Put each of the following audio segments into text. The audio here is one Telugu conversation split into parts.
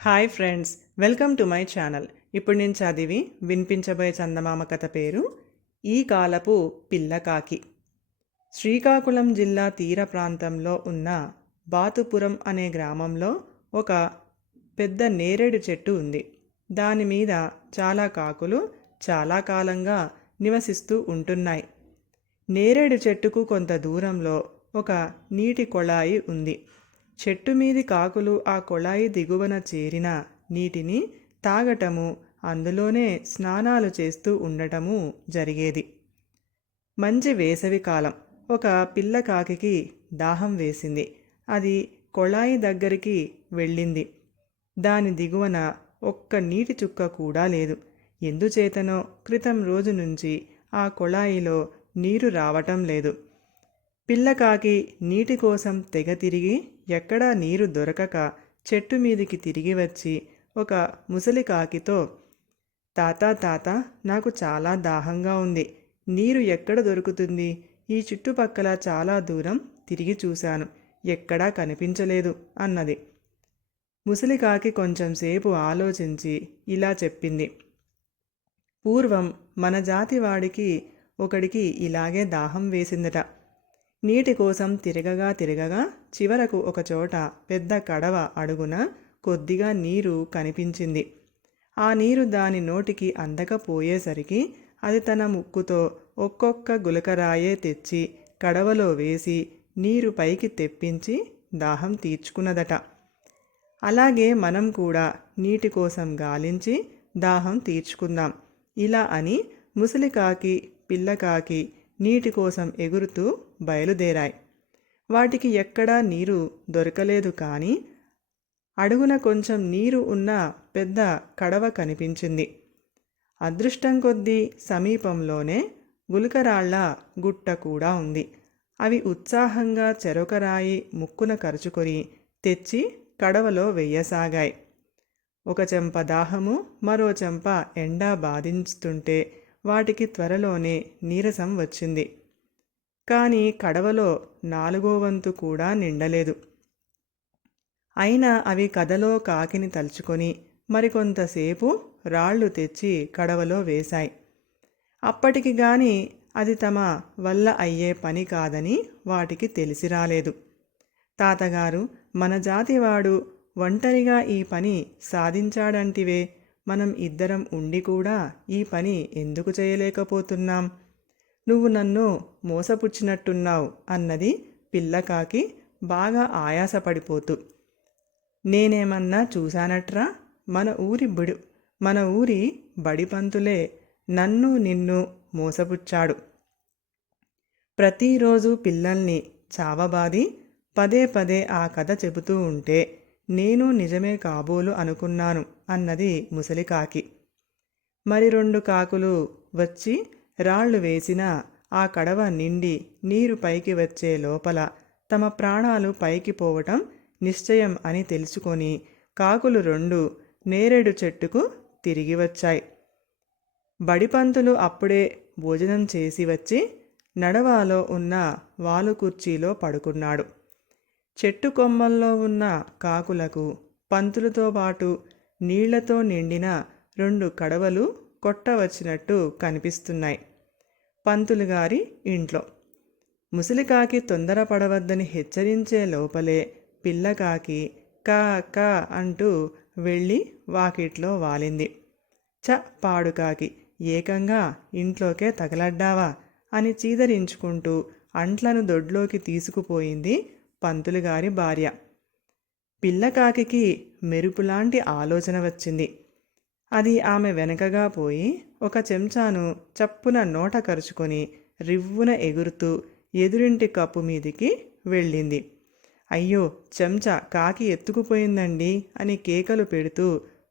Hi friends welcome to my channel. ఇప్పుడు నేను చదివి వినిపించబోయే చందమామ కథ పేరు ఈ కాలపు పిల్లకాకి శ్రీకాకుళం జిల్లా తీర ప్రాంతంలో ఉన్న బాతుపురం అనే గ్రామంలో ఒక పెద్ద నేరేడు చెట్టు ఉంది. దాని మీద చాలా కాకులు చాలా కాలంగా నివసిస్తూ ఉంటున్నాయి. నేరేడు చెట్టుకు కొంత దూరంలో ఒక నీటి కొళాయి ఉంది. చెట్టు మీది కాకులు ఆ కొళాయి దిగువన చేరిన నీటిని తాగటము అందులోనే స్నానాలు చేస్తూ ఉండటము జరిగేది. మంచి వేసవి కాలం. ఒక పిల్ల కాకికి దాహం వేసింది. అది కొళాయి దగ్గరికి వెళ్ళింది. దాని దిగువన ఒక్క నీటి చుక్క కూడా లేదు. ఎందుచేతనో క్రితం రోజు నుంచి ఆ కొళాయిలో నీరు రావటం లేదు. పిల్లకాకి నీటి కోసం తెగ తిరిగి ఎక్కడా నీరు దొరకక చెట్టు మీదికి తిరిగి వచ్చి ఒక ముసలి కాకితో తాత తాత నాకు చాలా దాహంగా ఉంది. నీరు ఎక్కడ దొరుకుతుంది? ఈ చుట్టుపక్కల చాలా దూరం తిరిగి చూశాను. ఎక్కడా కనిపించలేదు అన్నది. ముసలికాకి కొంచెంసేపు ఆలోచించి ఇలా చెప్పింది. పూర్వం మన జాతి వాడికి ఒకడికి ఇలాగే దాహం వేసిందట. నీటి కోసం తిరగగా తిరగగా చివరకు ఒకచోట పెద్ద కడవ అడుగున కొద్దిగా నీరు కనిపించింది. ఆ నీరు దాని నోటికి అందకపోయేసరికి అది తన ముక్కుతో ఒక్కొక్క గులకరాయే తెచ్చి కడవలో వేసి నీరు పైకి తెప్పించి దాహం తీర్చుకున్నదట. అలాగే మనం కూడా నీటి కోసం గాలించి దాహం తీర్చుకుందాం. ఇలా అని ముసలికాకి పిల్లకాకి నీటి కోసం ఎగురుతూ బయలుదేరాయి. వాటికి ఎక్కడా నీరు దొరకలేదు కానీ అడుగున కొంచెం నీరు ఉన్న పెద్ద కడవ కనిపించింది. అదృష్టం కొద్దీ సమీపంలోనే గులకరాళ్ళ గుట్ట కూడా ఉంది. అవి ఉత్సాహంగా చెరొకరాయి ముక్కున కరుచుకొని తెచ్చి కడవలో వెయ్యసాగాయి ఒక చెంప దాహము మరో చెంప ఎండా బాధిస్తుంటే వాటికి త్వరలోనే నీరసం వచ్చింది. కానీ కడవలో నాలుగో వంతు కూడా నిండలేదు. అయినా అవి కథలో కాకిని తలుచుకొని మరికొంతసేపు రాళ్ళు తెచ్చి కడవలో వేశాయి. అప్పటికి గాని అది తమ వల్ల అయ్యే పని కాదని వాటికి తెలిసి రాలేదు. తాతగారు మన జాతివాడు ఒంటరిగా ఈ పని సాధించాడంటివే. మనం ఇద్దరం ఉండి కూడా ఈ పని ఎందుకు చేయలేకపోతున్నాం? నువ్వు నన్ను మోసపుచ్చినట్టున్నావు అన్నది పిల్లకాకి బాగా ఆయాసపడిపోతూ. నేనేమన్నా చూశానట్రా? మన ఊరి బిడు మన ఊరి బడిపంతులే నన్ను నిన్ను మోసపుచ్చాడు. ప్రతిరోజు పిల్లల్ని చావబాది పదే పదే ఆ కథ చెబుతూ ఉంటే నేను నిజమే కాబోలు అనుకున్నాను అన్నది ముసలికాకి మరి రెండు కాకులు వచ్చి రాళ్ళు వేసిన ఆ కడవ నిండి నీరు పైకి వచ్చే లోపల తమ ప్రాణాలు పైకి పోవటం నిశ్చయం అని తెలుసుకొని కాకులు రెండు నేరేడు చెట్టుకు తిరిగి వచ్చాయి. బడిపంతులు అప్పుడే భోజనం చేసి వచ్చి నడవాలో ఉన్న వాలు కుర్చీలో పడుకున్నాడు. చెట్టు కొమ్మల్లో ఉన్న కాకులకు పంతులతో పాటు నీళ్ళతో నిండిన రెండు కడవలు కొట్టవచ్చినట్టు కనిపిస్తున్నాయి. పంతులు గారి ఇంట్లో. ముసలికాకి తొందరపడవద్దని హెచ్చరించే లోపలే పిల్లకాకి కా కా అంటూ వెళ్ళి వాకిట్లో వాలింది. చ పాడుకాకి ఏకంగా ఇంట్లోకే తగలడ్డావా? అని చీదరించుకుంటూ అంట్లను దొడ్లోకి తీసుకుపోయింది పంతులుగారి భార్య. పిల్లకాకి మెరుపులాంటి ఆలోచన వచ్చింది. అది ఆమె వెనకగా పోయి ఒక చెంచాను చప్పున నోట కరుచుకొని రివ్వున ఎగురుతూ ఎదురింటి కప్పు మీదికి వెళ్ళింది. అయ్యో చెంచా కాకి ఎత్తుకుపోయిందండి అని కేకలు పెడుతూ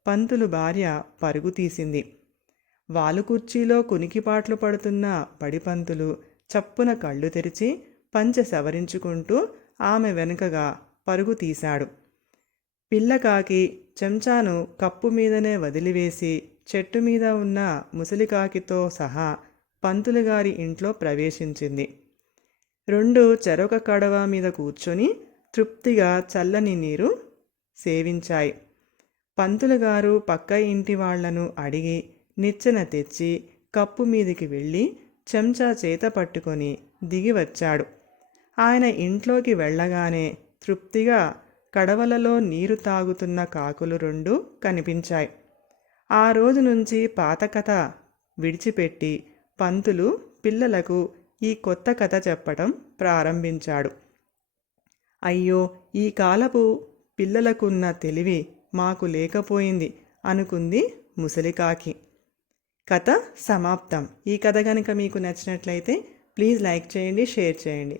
పంతులు భార్య పరుగు తీసింది. వాలు కుర్చీలో కునికిపాట్లు పడుతున్న బడిపంతులు చప్పున కళ్ళు తెరిచి పంచె సవరించుకుంటూ ఆమె వెనుకగా పరుగు తీశాడు. పిల్లకాకి చెంచాను కప్పు మీదనే వదిలివేసి చెట్టు మీద ఉన్న ముసలికాకితో సహా పంతులుగారి ఇంట్లో ప్రవేశించింది. రెండు చెరొక కడవ మీద కూర్చొని తృప్తిగా చల్లని నీరు సేవించాయి. పంతులుగారు పక్క ఇంటి వాళ్ళను అడిగి నిచ్చెన తెచ్చి కప్పు మీదికి వెళ్ళి చెంచా చేత పట్టుకొని దిగి వచ్చాడు. ఆయన ఇంట్లోకి వెళ్ళగానే తృప్తిగా కడవలలో నీరు తాగుతున్న కాకులు రెండు కనిపించాయి. ఆ రోజు నుంచి పాత కథ విడిచిపెట్టి పంతులు పిల్లలకు ఈ కొత్త కథ చెప్పటం ప్రారంభించాడు. అయ్యో ఈ కాలపు పిల్లలకున్న తెలివి మాకు లేకపోయింది అనుకుంది ముసలికాకి. కథ సమాప్తం. ఈ కథ కనుక మీకు నచ్చినట్లయితే ప్లీజ్ లైక్ చేయండి షేర్ చేయండి.